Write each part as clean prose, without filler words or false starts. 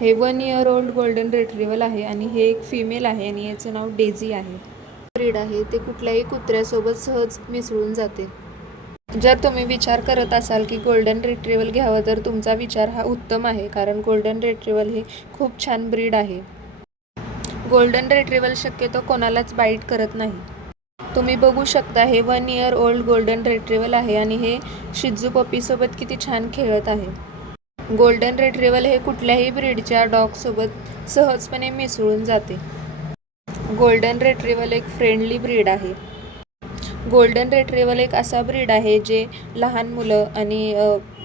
हे 1 year old golden रिट्रीव्हल आहे आणि हे एक फिमेल आहे आणि याचं नाव डेझी आहे. ब्रीड आहे ते कुठल्याही कुत्र्यासोबत सहज मिसळून जाते. जर तुम्ही विचार करत असाल की गोल्डन रिट्रीव्हल घ्यावं तर तुमचा विचार हा उत्तम आहे, कारण गोल्डन रिट्रीव्हल ही खूप छान ब्रीड आहे. गोल्डन रिट्रीव्हल शक्यतो कोणालाच बाईट करत नाही. तुम्ही बघू शकता हे 1 इयर ओल्ड गोल्डन रिट्रीव्हल आहे आणि हे शिजू पप्पीसोबत किती छान खेळत आहे. गोल्डन रिट्रीव्हल हे कुठल्याही ब्रीडच्या डॉगसोबत सहजपणे मिसळून जाते. गोल्डन रिट्रीव्हल एक फ्रेंडली ब्रीड आहे. गोल्डन रिट्रीव्हल एक असा ब्रीड आहे जे लहान मुलं आणि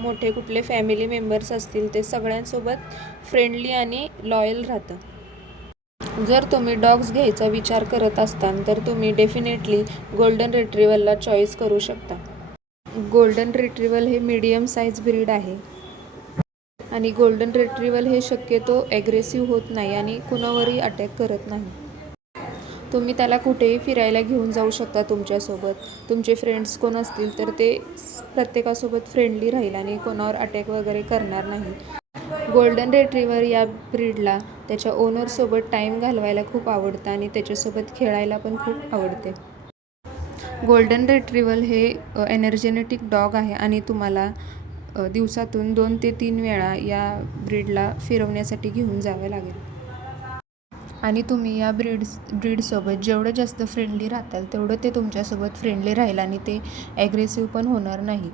मोठे कुठले फॅमिली मेंबर्स असतील ते सगळ्यांसोबत फ्रेंडली आणि लॉयल राहतं. जर तुम्ही डॉग्स घ्यायचा विचार करत असताल तर तुम्ही डेफिनेटली गोल्डन रिट्रीव्हलला चॉईस करू शकता. गोल्डन रिट्रीव्हल हे मीडियम साईज ब्रीड आहे आणि गोल्डन रिट्रीव्हल हे शक्यतो ॲग्रेसिव्ह होत नाही आणि कुणावरही अटॅक करत नाही. तुम्ही त्याला कुठेही फिरायला घेऊन जाऊ शकता तुमच्यासोबत. तुमचे फ्रेंड्स कोण असतील तर ते प्रत्येकासोबत फ्रेंडली राहील आणि कोणावर अटॅक वगैरे करणार नाही. गोल्डन रिट्रीव्हर या ब्रीडला त्याच्या ओनरसोबत टाईम घालवायला खूप आवडतं आणि त्याच्यासोबत खेळायला पण खूप आवडते. गोल्डन रिट्रीव्हल हे एनर्जेटिक डॉग आहे आणि तुम्हाला दिवसातून 2 ते 3 वेळा या ब्रीडला फिरवण्यासाठी घेऊन जावं लागेल. आणि तुम्ही या ब्रीडसोबत जेवढं जास्त फ्रेंडली राहताल तेवढं ते तुमच्यासोबत फ्रेंडली राहील आणि ते ॲग्रेसिव्ह पण होणार नाही.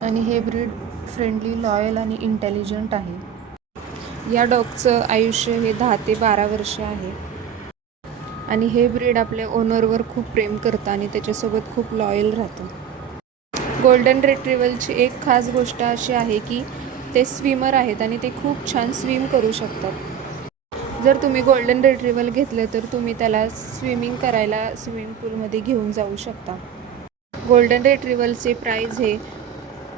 आणि हे ब्रीड फ्रेंडली, लॉयल आणि इंटेलिजंट आहे. या डॉगचं आयुष्य हे 10 ते 12 वर्ष आहे आणि हे ब्रीड आपल्या ओनरवर खूप प्रेम करतं आणि त्याच्यासोबत खूप लॉयल राहतं. गोल्डन रिट्रीव्हलची एक खास गोष्ट अशी आहे की ते स्विमर आहेत आणि ते खूप छान स्विम करू शकतात. जर तुम्ही गोल्डन रिट्रीव्हल घेतलं तर तुम्ही त्याला स्विमिंग करायला स्विमिंग पूलमध्ये घेऊन जाऊ शकता. गोल्डन रिट्रीव्हलचे प्राईज हे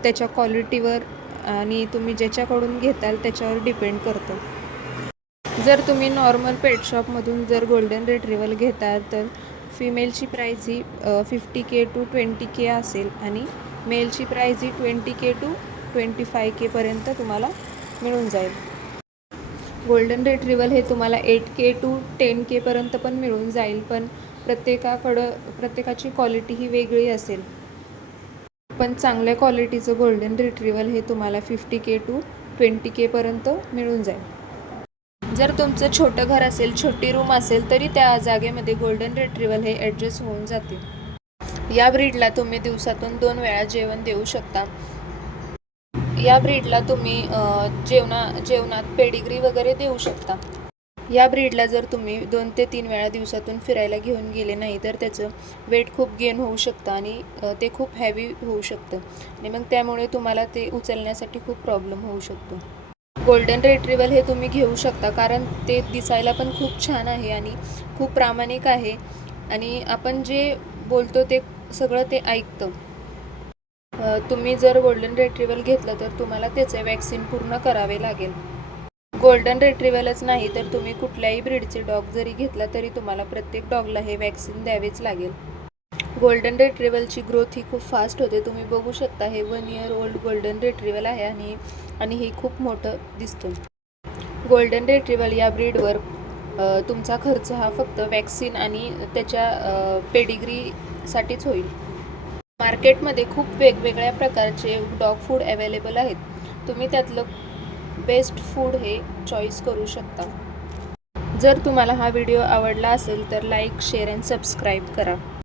त्याच्या क्वालिटीवर आणि तुम्ही ज्याच्याकडून घेताल त्याच्यावर डिपेंड करतं. जर तुम्ही नॉर्मल पेट शॉपमधून जर गोल्डन रिट्रीव्हल घेताल तर फिमेलची price he 50K to 20K असेल आणि मेलची price he 20K to 25K पर्यंत तुम्हाला मिळून जाईल. गोल्डन रिट्रीव्हल हे तुम्हाला 8K to 10K पर्यंत पण मिळून जाईल, पण प्रत्येकाची क्वालिटी ही वेगळी असेल. पण चांगल्या क्वालिटीचं गोल्डन रिट्रीव्हल हे तुम्हाला 50K to 20K पर्यंत मिळून जाईल. जर तुमचं छोटं घर असेल, छोटी रूम असेल तरी त्या जागेमध्ये गोल्डन रिट्रीव्हल हे ॲडजस्ट होऊन जाते. या ब्रीडला तुम्ही दिवसातून 2 वेळा जेवण देऊ शकता. या ब्रीडला तुम्ही जेवणात पेडिग्री वगैरे देऊ शकता. या ब्रीडला जर तुम्ही 2 ते 3 वेळा दिवसातून फिरायला घेऊन गेले नाही तर त्याचं वेट खूप गेन होऊ शकतं आणि ते खूप हॅवी होऊ शकतं आणि मग त्यामुळे तुम्हाला ते उचलण्यासाठी खूप प्रॉब्लेम होऊ शकतो. गोल्डन रिट्रीव्हल हे तुम्ही घेऊ शकता कारण ते दिसायला पण खूप छान आहे आणि खूप प्रामाणिक आहे आणि आपण जे बोलतो ते सगळं ते ऐकतं. तुम्ही जर गोल्डन रिट्रीव्हल घेतलं तर तुम्हाला त्याचे वॅक्सिन पूर्ण करावे लागेल. गोल्डन रिट्रीव्हलच नाही तर तुम्ही कुठल्याही ब्रीडचे डॉग जरी घेतला तरी तुम्हाला प्रत्येक डॉगला हे वॅक्सिन द्यावेच लागेल. गोल्डन रिट्रीव्हलची ग्रोथ ही खूप फास्ट होते. तुम्ही बघू शकता हे 1 इयर ओल्ड गोल्डन रिट्रीव्हल आहे आणि हे खूप मोठं दिसतं. गोल्डन रिट्रीव्हल या ब्रीडवर तुमचा खर्च हा फक्त वॅक्सिन आणि त्याच्या पेडिग्रीसाठीच होईल. मार्केटमध्ये खूप वेगवेगळ्या प्रकारचे डॉग फूड अवेलेबल आहेत. तुम्ही त्यातलं बेस्ट फूड हे चॉईस करू शकता. जर तुम्हाला हा व्हिडिओ आवडला असेल तर लाईक, शेअर अँड सबस्क्राईब करा.